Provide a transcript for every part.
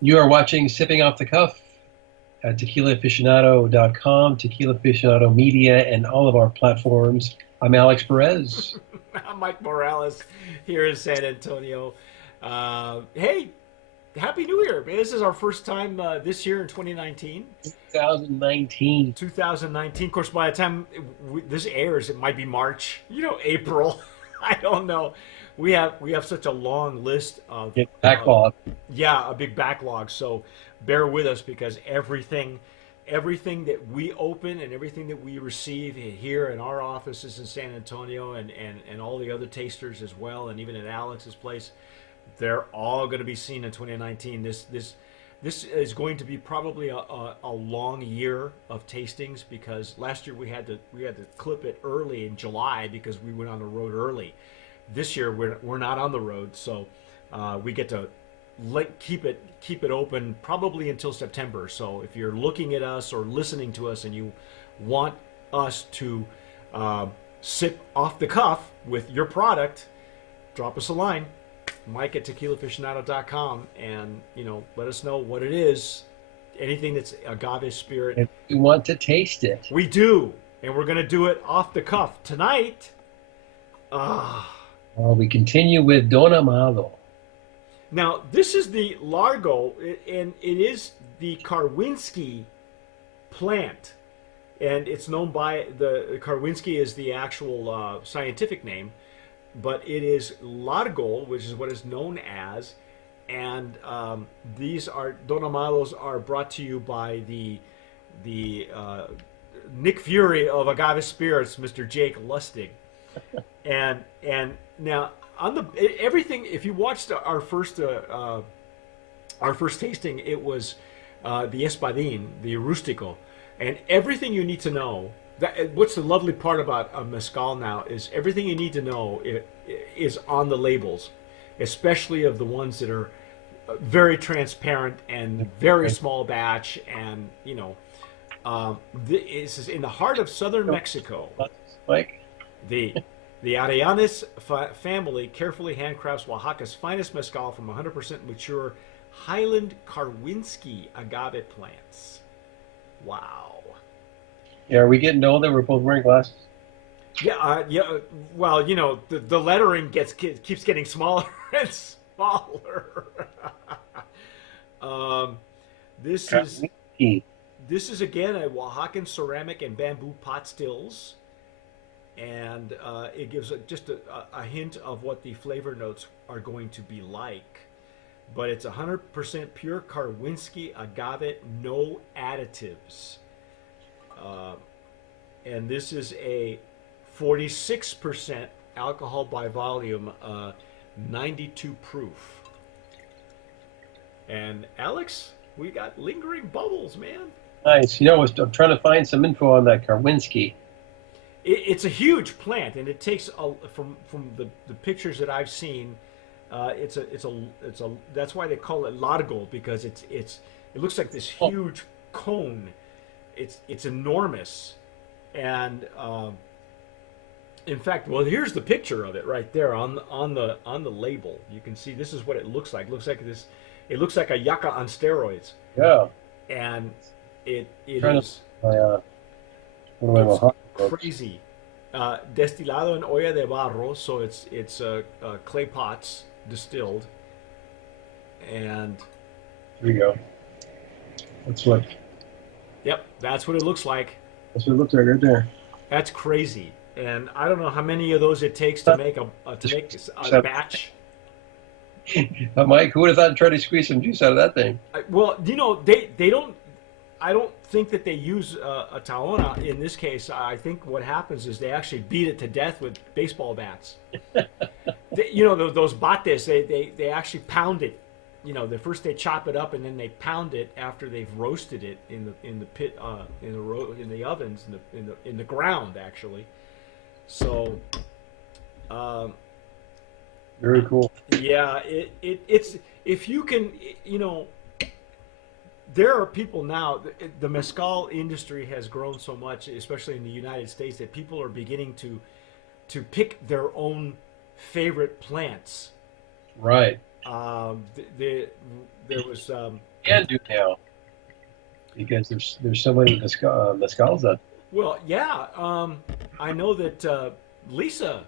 You are watching Sipping Off the Cuff at tequilaaficionado.com, Tequila Aficionado Media, and all of our platforms. I'm Alex Perez. I'm Mike Morales here in San Antonio. Hey, Happy New Year! This is our first time this year in 2019. 2019. 2019. Of course, by the time this airs, it might be March. April. I don't know. We have such a long list Get of backlog. yeah, a big backlog. So bear with us because everything that we open and everything that we receive here in our offices in San Antonio and all the other tasters as well, and even at Alex's place, they're all going to be seen in 2019. This is going to be probably a long year of tastings because last year we had to clip it early in July because we went on the road early. This year we're not on the road, so we get to keep it open probably until September. So if you're looking at us or listening to us and you want us to sip off the cuff with your product, drop us a line, Mike at tequilaaficionado.com, and let us know what it is. Anything that's agave spirit, If you want to taste it. we do, and we're gonna do it off the cuff tonight. Ah. We continue with Don Amado. Now, this is the Largo, and it is the Karwinski plant. And it's known by the Karwinski is the actual scientific name, but it is Largo, which is what it's known as. And these are Don Amados are brought to you by the Nick Fury of agave spirits, Mr. Jake Lustig. And now on the everything, if you watched our first tasting, it was the Espadin, the Rustico, and everything you need to know. What's the lovely part about a mezcal now is everything you need to know is on the labels, especially of the ones that are very transparent and very small batch, and this is in the heart of southern Mexico. Mike? The the Arellanes family carefully handcrafts Oaxaca's finest mezcal from 100% mature Highland Karwinski agave plants. Wow. Yeah, are we getting older? We're both wearing glasses. Yeah, yeah. Well, the lettering keeps getting smaller and smaller. um, this is Karwinski. this is again a Oaxacan ceramic and bamboo pot stills, and it gives just a hint of what the flavor notes are going to be like. But it's 100% pure Karwinski agave, no additives. Uh, and this is a 46% alcohol by volume, 92 proof. And Alex, we got lingering bubbles, man. Nice. I'm trying to find some info on that Karwinski. It's a huge plant, and it takes from the pictures that I've seen. It's a that's why they call it largo, because it looks like this Oh, huge cone. It's enormous, and in fact, well, here's the picture of it right there on the label. You can see this is what it looks like. Looks like this. It looks like a yucca on steroids, yeah. and it Trying to is one of my it's Oaxaca books. crazy. Destilado en olla de barro, so it's clay pots distilled, and Here we go. That's what yep, that's what it looks like. that's what it looks like right there. That's crazy, and I don't know how many of those it takes to make a batch. But Mike, who would have thought to try to squeeze some juice out of that thing? Well, they don't. I don't think that they use a taona in this case. I think what happens is they actually beat it to death with baseball bats. Those bates, they actually pound it. First they chop it up and then they pound it after they've roasted it in the pit in the ovens in the ground actually. So Very cool. yeah, it's if you can there are people now. The mezcal industry has grown so much, especially in the United States, that people are beginning to pick their own favorite plants. Right. There was Can do now because there's so many mezcals out. well, yeah. I know that Lisa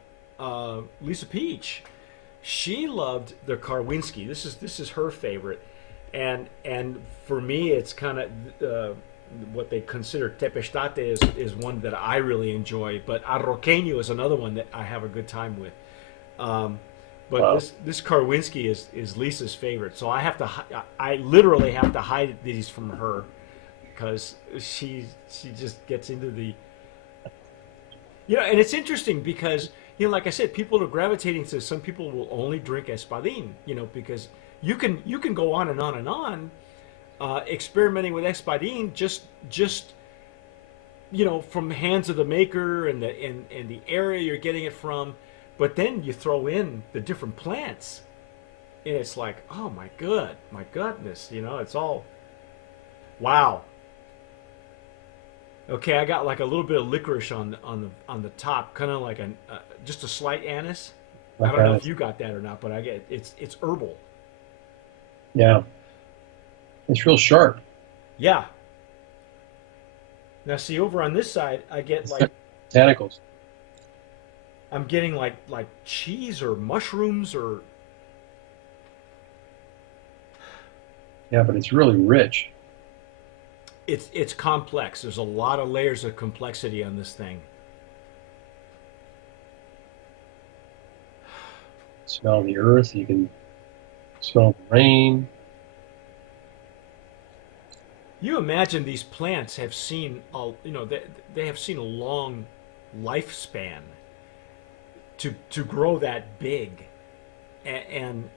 Peach, she loved the Karwinski. This is her favorite, and for me, it's kind of what they consider Tepestate is one that I really enjoy. But Arroqueño is another one that I have a good time with. Um, but Wow. this Karwinski is Lisa's favorite, so I literally have to hide these from her because she just gets into the and it's interesting because like I said, people are gravitating to. Some people will only drink espadin, because you can go on and on and on, experimenting with espadin just from the hands of the maker and the area you're getting it from, but then you throw in the different plants, and it's like, oh my goodness, it's all wow. Okay, I got like a little bit of licorice on the top, kind of like just a slight anise. I don't know Okay. if you got that or not, but I get it's herbal. Yeah, it's real sharp. Yeah. Now see over on this side, I get It's like botanicals. I'm getting like cheese or mushrooms or Yeah, but it's really rich. it's complex. There's a lot of layers of complexity on this thing. Smell the earth. You can smell the rain. You imagine these plants have seen they have seen a long lifespan to grow that big, and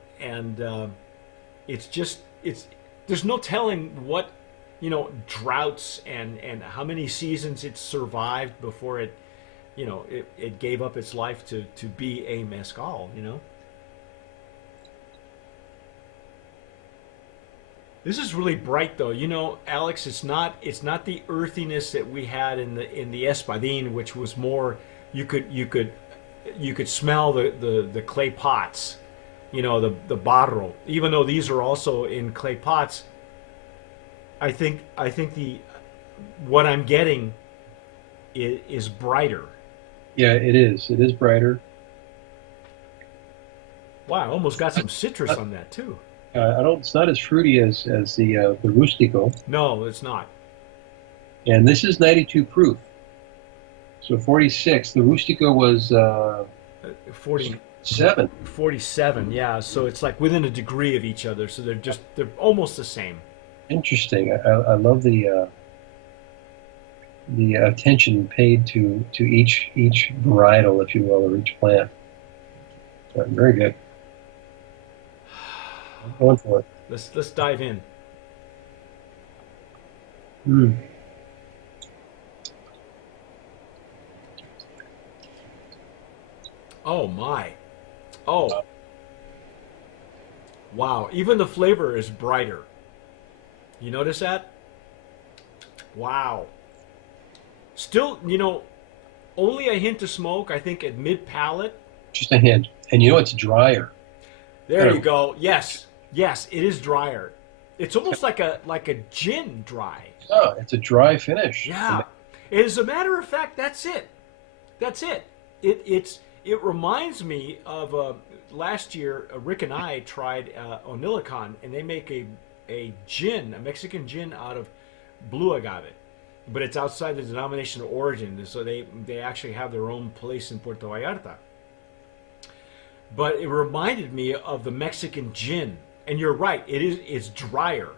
it's just it's there's no telling what droughts and how many seasons it survived before it gave up its life to be a mezcal. This is really bright though. Alex, it's not the earthiness that we had in the espadin, which was more you could smell the clay pots, the barro. Even though these are also in clay pots, I think the what I'm getting is brighter. Yeah, it is. It is brighter. Wow, I almost got some citrus on that too. I don't. It's not as fruity as the Rustico, No, it's not. and this is 92 proof. So 46. The Rustico was 40, 7. 47, yeah. So it's like within a degree of each other. So they're almost the same. Interesting. I love the attention paid to each varietal, if you will, or each plant. Very good. I'm going for it. Let's dive in. Mm. Oh my. Oh, wow. Even the flavor is brighter. You notice that? Wow. Still, only a hint of smoke, I think, at mid palate. Just a hint. And it's drier. There Kind you of. go. Yes. Yes, it is drier. It's almost like a gin dry. Oh, it's a dry finish. Yeah. As a matter of fact, that's it. That's it. It reminds me of last year. Rick and I tried Onilican, and they make a gin, a Mexican gin out of blue agave, but it's outside the denomination of origin. So they actually have their own place in Puerto Vallarta. But it reminded me of the Mexican gin, and you're right. It's drier.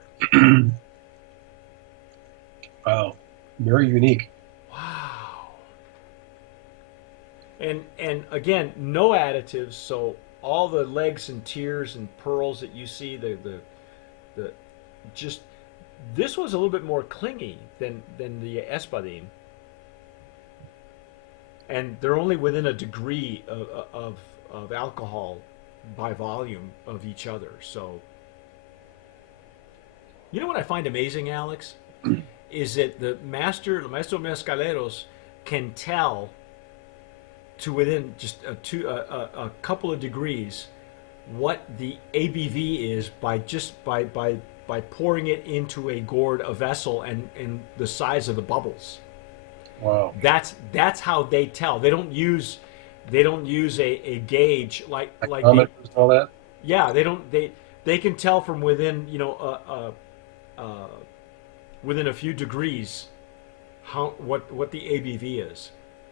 Wow. Very unique. Wow. And again, no additives. So all the legs and tears and pearls that you see, the just this was a little bit more clingy than the espadin, and they're only within a degree of alcohol by volume of each other. So you know what I find amazing, Alex, is that the maestro mezcaleros can tell to within just a couple of degrees what the ABV is by pouring it into a gourd, a vessel, and the size of the bubbles. Wow. That's how they tell. They don't use a gauge like they. Kilometers and all that. Yeah, they can tell from within within a few degrees how what the ABV is,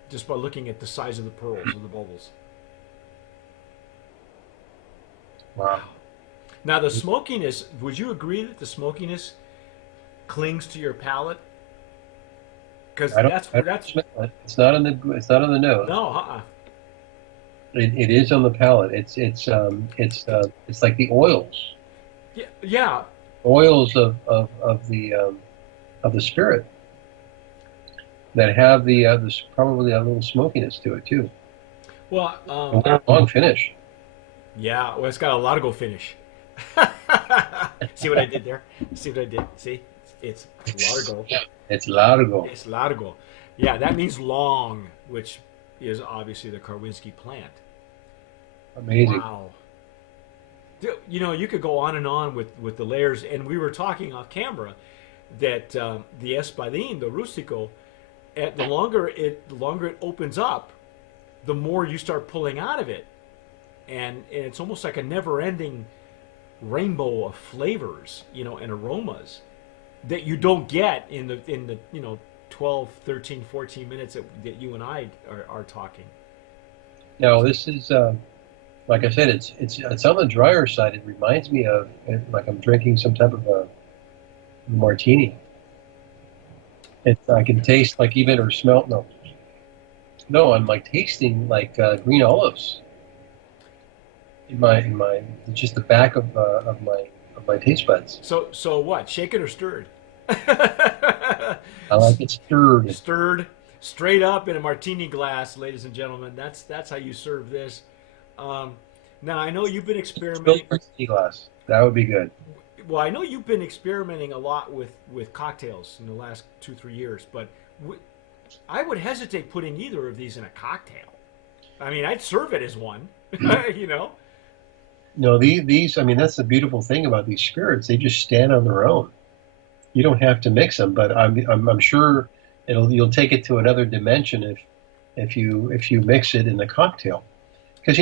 just by looking at the size of the pearls of the bubbles. Wow. Now the smokiness. Would you agree that the smokiness clings to your palate? Because I don't that's smell it. It's not on the nose. no, It is on the palate. It's like the oils, yeah, yeah. oils of the spirit that have probably a little smokiness to it too. Well, A long finish. yeah. Well, it's got a Largo finish. See what I did there? See what I did? See, it's Largo. It's largo. It's Largo. Yeah, that means long, which is obviously the Karwinski plant. Amazing. Wow. You could go on and on with the layers, and we were talking off camera that the Espadin, the Rustico, the longer it opens up, the more you start pulling out of it, and it's almost like a never-ending rainbow of flavors, and aromas that you don't get in the 12, 13, 14 minutes that you and I are talking. Now this is like I said, it's on the drier side. It reminds me of like I'm drinking some type of a martini. I can taste like even or smell no. I'm like tasting like green olives in my just the back of my taste buds. So what? Shaken or stirred? I like it stirred. Stirred straight up in a martini glass, ladies and gentlemen. That's how you serve this. Now I know you've been experimenting. Martini glass. That would be good. Well, I know you've been experimenting a lot with cocktails in the last 2-3 years, but I would hesitate putting either of these in a cocktail. I mean, I'd serve it as one. you know. No, these. I mean, that's the beautiful thing about these spirits. They just stand on their own. You don't have to mix them, but I'm sure you'll take it to another dimension if you mix it in the cocktail. Because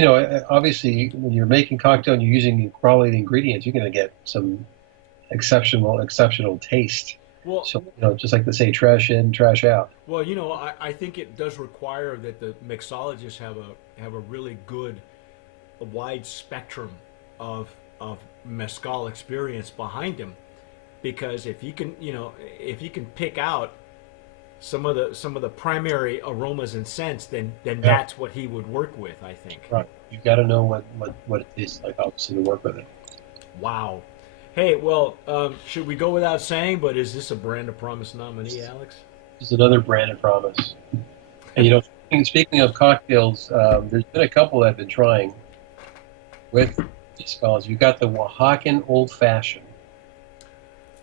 obviously when you're making cocktail and you're using quality ingredients, you're going to get some exceptional taste. Well, So just like they say, trash in, trash out. well, I think it does require that the mixologists have a really good, a wide spectrum of mezcal experience behind him, because if you can pick out some of the primary aromas and scents, then Yeah. that's what he would work with, I think. Right. You've got to know what it tastes like, obviously, to work with it. Wow. Hey, well, should we go without saying? But is this a Brand of Promise nominee, Alex? This is another brand of promise. And speaking of cocktails, there's been a couple I've been trying with mezcals. You've got the Oaxacan Old Fashioned.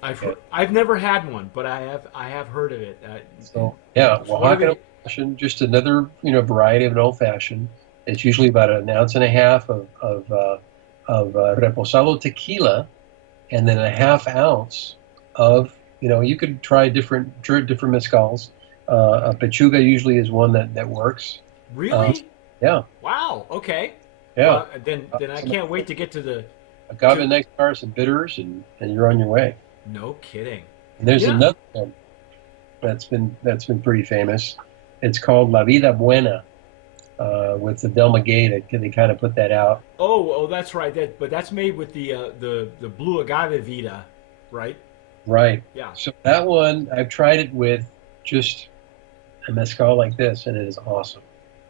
I've never had one, but I have heard of it. So yeah, So what are Oaxacan they? Old Fashioned, just another variety of an Old Fashioned. It's usually about an ounce and a half of reposado tequila, and then a half ounce of you could try different mezcals. A pechuga usually is one that works. Really? Yeah, Wow. Okay. yeah. Well, then I can't wait to get to the. Agave To, nectar, some bitters, and you're on your way. no kidding. And there's Yeah. another one that's been pretty famous. It's called La Vida Buena with the Del Maguey. They kind of put that out. Oh, that's right. But that's made with the blue agave vita, right? Right. Yeah. So that one, I've tried it with just a mezcal like this, and it is awesome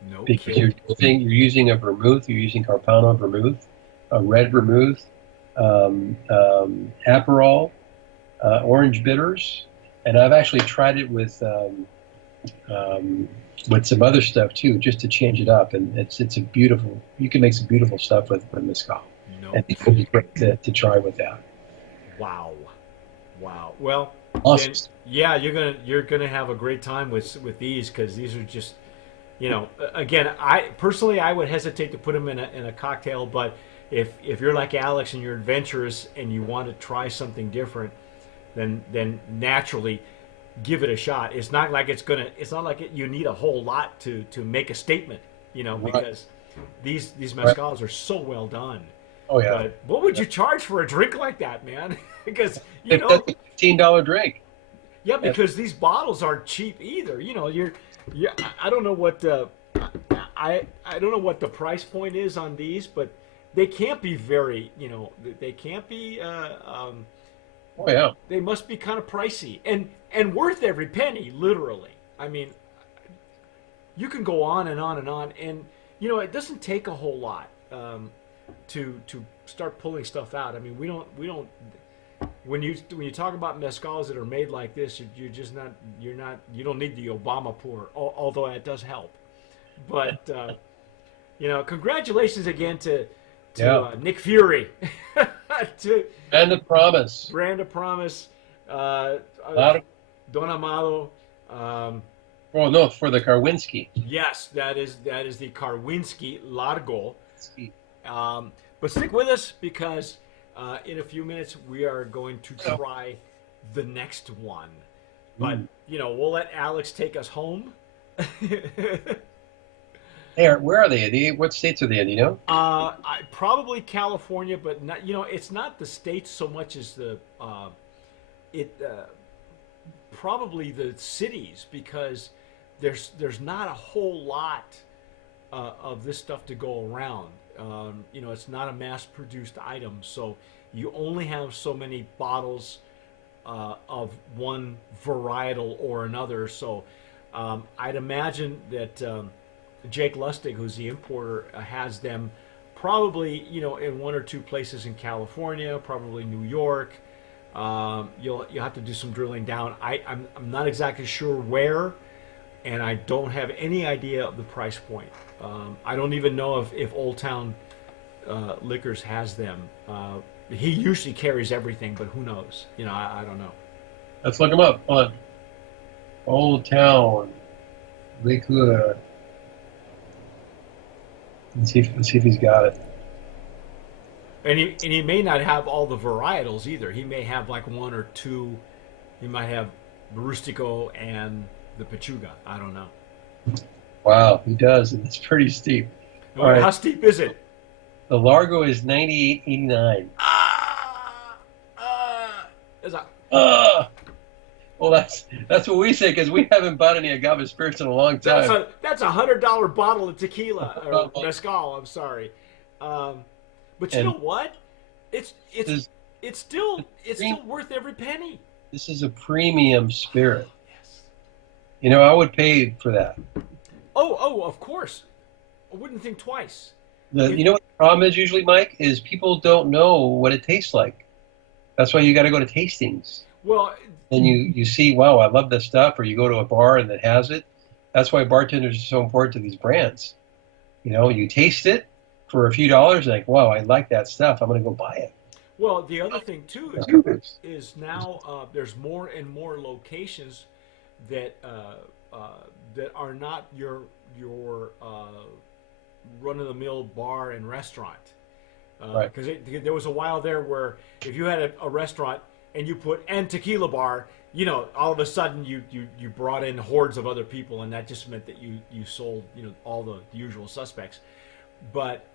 No because kidding. you're using a vermouth, you're using Carpano vermouth, a red vermouth, Aperol, orange bitters, and I've actually tried it with some other stuff too, just to change it up. And it's a beautiful. You can make some beautiful stuff with mezcal, No. and it would be great to try with that. Wow. Wow. Well, Awesome. then yeah, you're gonna have a great time with these, because these are just You know, again, I personally I would hesitate to put them in a cocktail, but if you're like Alex and you're adventurous and you want to try something different, then naturally give it a shot. It's not like it's not like you need a whole lot to make a statement, you know, Right. because these Right. mezcals are so well done. Oh yeah. But what would Yeah. you charge for a drink like that, man? Because you If that's know, a $15 drink. yeah, Yeah. because these bottles aren't cheap either. You know, yeah. I don't know what I don't know what the price point is on these, but they can't be very. You know, they can't be. Oh yeah. They must be kind of pricey and worth every penny, literally. I mean, you can go on and on and on, and you know, it doesn't take a whole lot to start pulling stuff out. I mean, we don't when you talk about mezcals that are made like this, you're just not you don't need the Obama pour, although that does help. But you know, congratulations again to Yeah. Nick Fury, to And the promise. Brand of Promise, uh, A lot of, Don Amado. Um, oh no, for the Karwinski. yes, that is the Karwinski Largo. But stick with us because in a few minutes we are going to try the next one. But you know, we'll let Alex take us home. Hey, where are they? What states are they in? You know? Probably California, but not. You know, it's not the states so much as the it probably the cities because there's not a whole lot of this stuff to go around. You know, it's not a mass-produced item, so you only have so many bottles of one varietal or another. So I'd imagine that Jake Lustig, who's the importer, has them probably, you know, in one or two places in California, probably New York. You'll have to do some drilling down. I'm not exactly sure where, and I don't have any idea of the price point. I don't even know if Old Town Liquors has them. He usually carries everything, but who knows? You know, I don't know. Let's look them up. On Old Town Liquor. Let's see if he's got it. And he may not have all the varietals either. He may have like one or two. He might have Rustico and the Pechuga. I don't know. Wow, he does, and it's pretty steep. All How right, steep is it? the Largo is 98.89. Is that, Ah, well, that's what we say because we haven't bought any agave spirits in a long time. that's $100 bottle of tequila or mezcal. I'm sorry, but you And know what? It's it's this, it's still worth every penny. this is a premium spirit. Yes. You know, I would pay for that. Oh, of course. I wouldn't think twice. You know what the problem is usually, Mike, is people don't know what it tastes like. That's why you got to go to tastings. Well, And you see, wow, I love this stuff, or you go to a bar and it has it. That's why bartenders are so important to these brands. You know, you taste it for a few dollars, and like, wow, I like that stuff. I'm going to go buy it. well, the other thing too Yeah. is now there's more and more locations that that are not your run of the mill bar and restaurant. Right. Because there was a while there where if you had a restaurant and you put and tequila bar, you know, all of a sudden you brought in hordes of other people, and that just meant that you sold, you know, all the usual suspects. But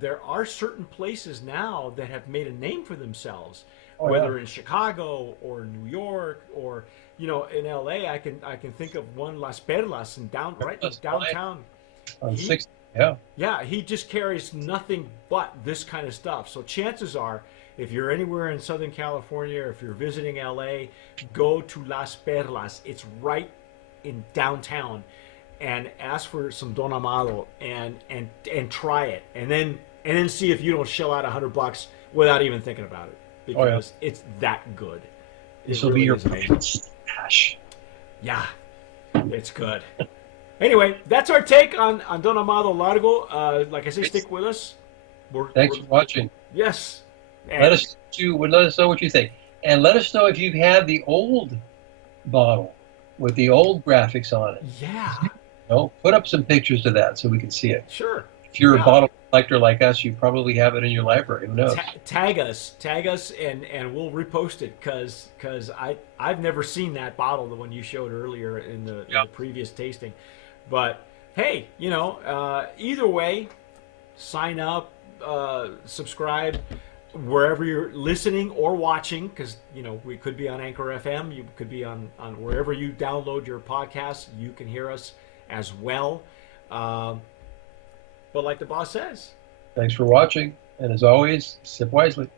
there are certain places now that have made a name for themselves, Oh, whether yeah. in Chicago or New York or, you know, in L.A. I can think of one Las Perlas in right in downtown. On He, 60, yeah. yeah, he just carries nothing but this kind of stuff. So chances are, if you're anywhere in Southern California or if you're visiting LA, go to Las Perlas. It's right in downtown, and ask for some Don Amado and try it, and then see if you don't shell out $100 without even thinking about it Oh, yeah. because it's that good. This It will be really your is amazing. perfect stash. Yeah, it's good. Anyway, that's our take on Don Amado Largo. Like I say, stick with us. Thanks for watching. Yes. Let us know what you think, and let us know if you've had the old bottle with the old graphics on it. Yeah. No, put up some pictures of that so we can see it. Sure. If you're a Yeah. bottle collector like us, you probably have it in your library. Who knows? Tag us, and we'll repost it because I've never seen that bottle, the one you showed earlier in Yeah. the previous tasting. But hey, either way, sign up, subscribe wherever you're listening or watching, because we could be on Anchor FM, you could be on wherever you download your podcasts, you can hear us as well. Um, but like the boss says, Thanks for watching, and as always, sip wisely.